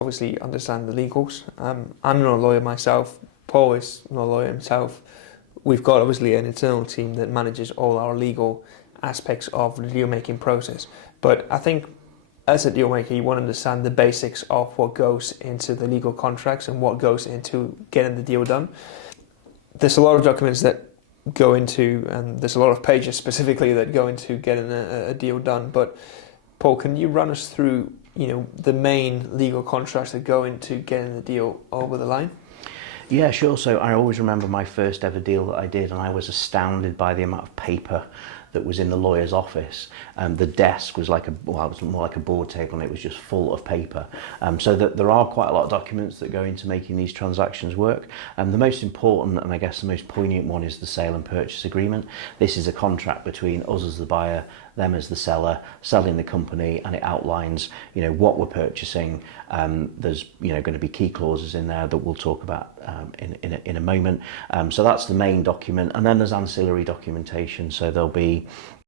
obviously understand the legals. I'm not a lawyer myself. Paul is not a lawyer himself. We've got obviously an internal team that manages all our legal aspects of the deal making process. But I think as a deal maker, you want to understand the basics of what goes into the legal contracts and what goes into getting the deal done. There's a lot of documents that go into, and there's a lot of pages specifically that go into getting a deal done. But Paul, can you run us through, the main legal contracts that go into getting the deal over the line? Yeah, sure. So I always remember my first ever deal that I did, and I was astounded by the amount of paper that was in the lawyer's office. The desk was it was more like a board table, and it was just full of paper. So that there are quite a lot of documents that go into making these transactions work. The most important, and I guess the most poignant one, is the sale and purchase agreement. This is a contract between us as the buyer, them as the seller, selling the company, and it outlines, what we're purchasing. There's, going to be key clauses in there that we'll talk about in a moment. So that's the main document, and then there's ancillary documentation. So there'll be